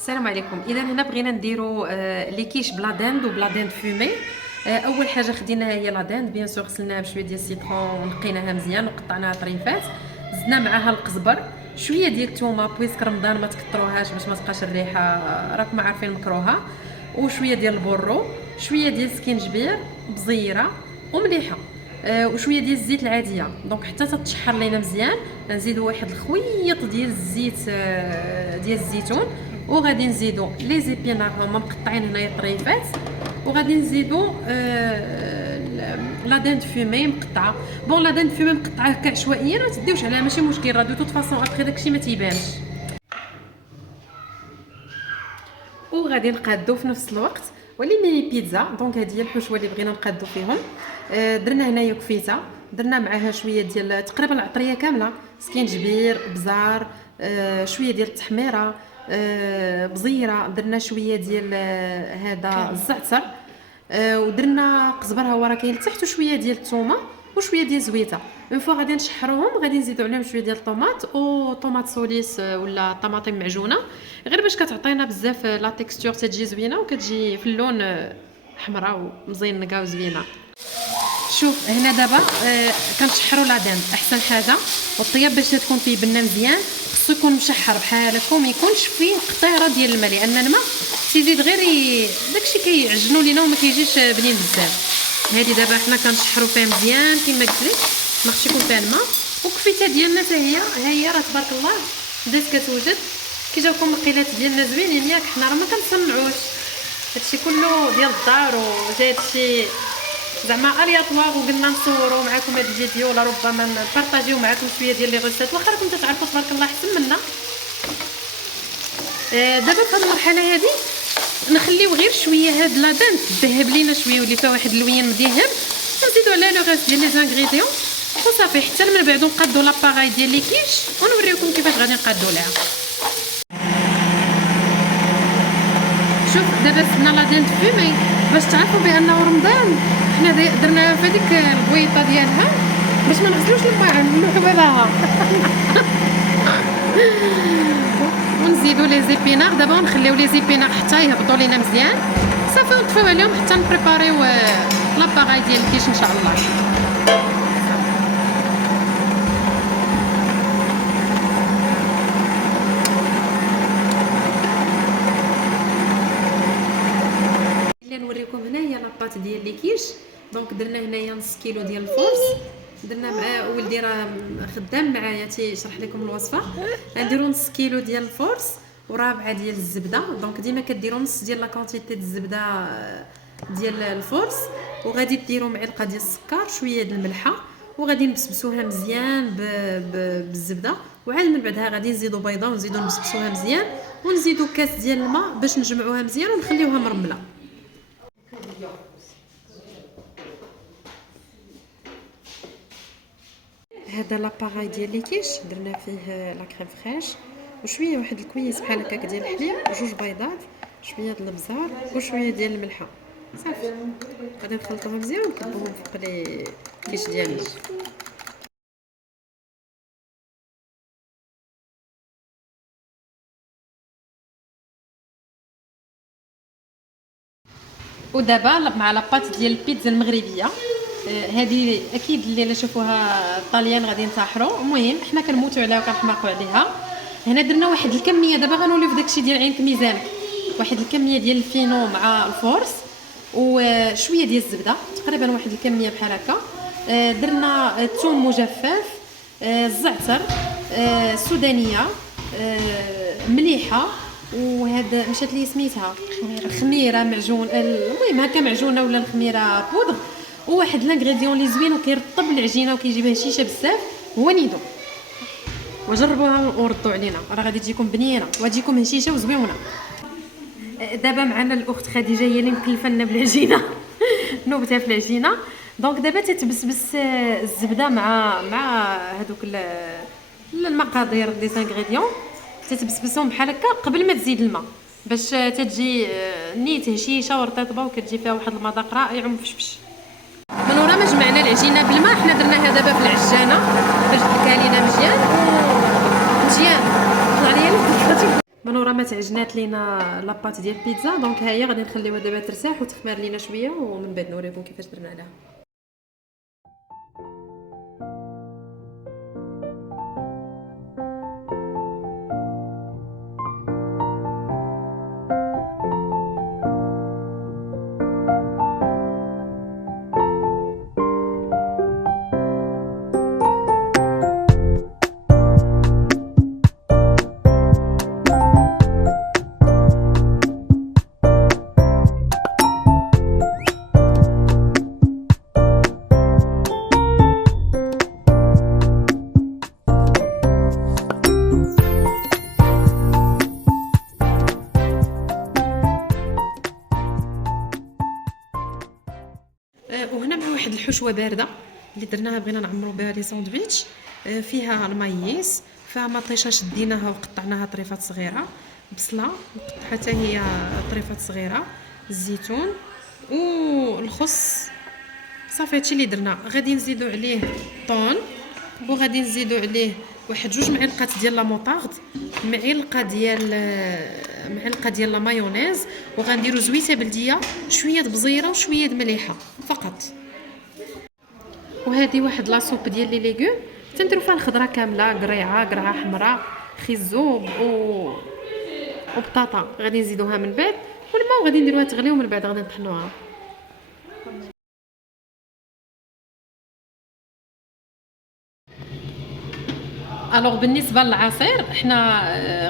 السلام عليكم. اذا هنا بغينا نديرو لي كيش بلا داند وبلا داند فومي. اول حاجه خديناها هي لا داند، بيان سور غسلناها بشويه ديال السيترون ونقيناها مزيان وقطعناها طريفات. زدنا معاها القزبر، شويه ديال الثومه بويسك رمضان ما تكثروهاش باش ما تبقاش الريحه، راكم عارفين مكروهه. وشويه ديال البورو، شويه ديال السكينجبير، بزيره ومليحه. وشويه ديال الزيت العاديه. دونك حتى تتشحر لينا مزيان نزيدو واحد الخويط ديال الزيت ديال الزيتون. وغادي نزيدو لي زيبينار هما مقطعين هنايا طريفات. وغادي نزيدو لا داند فومي مقطعه. بون لا داند فومي مقطعه هكا عشوائيا ما تديوش عليها، ماشي مشكل، راه دو توت فاصون ابخي داكشي ما تيبانش. وغادي نقادو في نفس الوقت ولي ميني بيتزا. دونك هذه هي الحشوه اللي بغينا نقادو فيهم. درنا هنايا كفيته، درنا معاها شويه ديال تقريبا العطريه كامله، سكينجبير، بزار، شويه ديال التحميره، بزيره، درنا شويه ديال هذا الزعتر، ودرنا قزبر هو راه كاين لتحت، وشويه ديال الثومه وشويه ديال زويته. اون فوا غادي نشحروهم، غادي نزيدو عليهم شويه ديال الطوماط او طوماط سوليس ولا طماطم معجونه، غير باش كتعطينا بزاف لا تيكستور، تجي زوينه وكتجي في اللون حمراء ومزينقه وزوينه. شوف هنا دابا كنشحروا لا داند احسن حاجه، والطياب باش تكون فيه بنه مزيان خصو يكون مشحر بحال هكا، وما يكونش فيه قطيره ديال الماء، لان الماء تيزيد غير داكشي كيعجنوا لينا وما كيجيش بنين بزاف. هذه دابا حنا كنشحروا فيها مزيان كما قلت لك، ما خصش يكون فيها الماء. وكفيته ديالنا حتى هي راه تبارك الله بدات كتوجد. كيجاوكم مقيلات ديالنا زوينين ياك، حنا راه ما كنصنعوش، هادشي كله ديال الدار، وجا هادشي زعما الياطوار، وقلنا نصوروا معكم هذا الفيديو ولا ربما نبارطاجيو معكم شويه ديال لي ريسيت، واخا راكم تتعرفوا تبارك الله احسن منا. دابا في هذه المرحله هذه نخليو غير شويه هاد لا دانت تذهب لينا شويه، يولي فيها واحد اللوين مذهب، نزيدو عليها لو غاز ديال لي زانغريديون وصافي، حتى من بعد نقادو لاباغاي ديال لي كيش ونوريكم كيفاش غادي نقادو ليها. شوف دابا سنا لا دانت فومي باش تعرفوا بانه رمضان حنا درناها في هذيك البويطه ديالها باش ما نغسلوش المحبابها. ونزيدو لي زيبينار دابا، ونخليو لي زيبينار حتى يهبطوا لينا مزيان صافي، ونطفيو عليهم حتى نبريباريو لاباغاي ديال الكيش ان شاء الله. اللي نوريكم هنا هي لاباط ديال لي كيش. دونك درنا هنايا نص كيلو ديال الفورس، درنا مع ولدي راه خدام معايا تيشرح لكم الوصفه. غنديروا نص كيلو ديال الفورس ورابعه ديال الزبده. دونك ديما كديروا نص ديال لا كونتيتي ديال الزبده ديال الفورس، وغادي ديروا معلقه ديال السكر، شويه ديال الملحه، وغادي نبسبسوها مزيان بالزبده. وعاد من بعدها غادي نزيدوا بيضه ونزيدوا نبسبسوها مزيان، ونزيدوا كاس ديال الماء باش نجمعوها مزيان ونخليوها مرمله. هذا لاباغاي ديال لي كيش درنا فيه لا كريم فريش وشويه واحد الكويس بحال هكاك ديال الحليب، جوج بيضات، شويه ديال البزار وشويه ديال الملحه، صافي غادي نخلطوها مزيان ونكبوهم فوق لي كيش ديالنا. ودابا مع لاباط ديال البيتزا المغربيه. هذه اكيد اللي شافوها الطاليان غادي ينتحروا، المهم حنا كنموتوا عليها وكنحماقوا عليها. هنا درنا واحد الكميه، دابا غنوليو في داكشي ديال عينك ميزانك، واحد الكميه ديال الفينو مع الفورس وشويه ديال الزبده، تقريبا واحد الكميه بحال هكا. درنا الثوم مجفف، الزعتر، سودانيه، مليحه، وهذا مشات لي سميتها خميره معجون، المهم هكا معجونه ولا الخميره بودغ، وواحد لانغريديون لي زوين وكيرطب العجينه وكيجيبها هشيشه بزاف هو نيدو. وجربوها وردوا علينا، راه غادي تجيكم بنينه وتجيكم هشيشه وزويونه. دابا معنا الاخت خديجه هي اللي مكلفه لنا بالعجينه نوبتها في العجينه. دونك دابا تتبسبس الزبده مع هذوك المقادير دي زانغريديون، تتبسبسهم بحال هكا قبل ما تزيد الماء باش تتجي نيت هشيشه ورطيطبه وكتجي فيها واحد المذاق رائع ومفشفش. من ورا ما جمعنا العجينه بالماء، حنا درناها دابا في العجانه باش تكالينا مزيان مزيان طلع ليا. راه ما تعجنات لينا لاباط ديال البيتزا، دونك ها هي غادي نخليوها دابا ترتاح وتخمر لينا شويه، ومن بعد نوريكم كيفاش درنا عليها. وهنا مع واحد الحشوه بارده اللي درناها، بغينا نعمروا بها لي ساندويتش. فيها المايس، فيها مطيشه شديناها وقطعناها طريفات صغيره، بصله مقطعه حتى هي طريفات صغيره، الزيتون والخس. صافي هادشي اللي درنا. غادي نزيدو عليه طون، وغادي نزيدو عليه واحد 2 معالق ديال لا موطارد، معلقه ديال لا مايونيز، وغنديرو زويته بلديه، شويه د بزيره وشويه د مليحه فقط. وهذه واحد لاصوب ديال لي ليغوم تنديرو فيها الخضره كامله، قرعه حمراء، خيزو وبطاطا. غادي نزيدوها من بعد والماء، وغادي نديروها تغلي، ومن بعد غادي نطحنوها. الوغ بالنسبه للعصير، حنا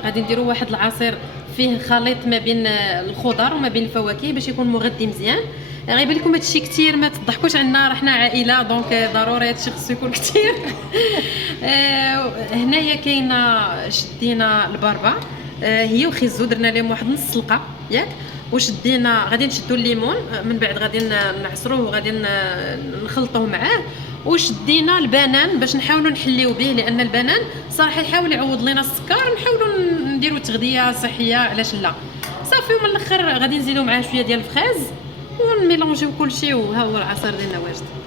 غادي نديروا واحد العصير فيه خليط ما بين الخضر وما بين الفواكه باش يكون مغذي مزيان. غيبان لكم هادشي كثير، ما تضحكوش علينا، راه حنا عائله دونك ضروري هادشي خصو يكون كثير. هنايا كاينه شدينا البربه هي وخيزو، درنا لهم واحد نص سلقه ياك، وشدينا غادي نشدو الليمون، من بعد غادي نعصروه وغادي نخلطوه معاه، وشدينا البنان باش نحاولوا نحليو به، لان البنان صراحه يحاول يعوض لنا السكر، نحاولوا نديروا تغذيه صحيه علاش لا. صافي ومن الاخر غادي نزيدوا معاه شويه ديال الفريز ونميلونجيو كلشي، وها هو العصير ديالنا واجد.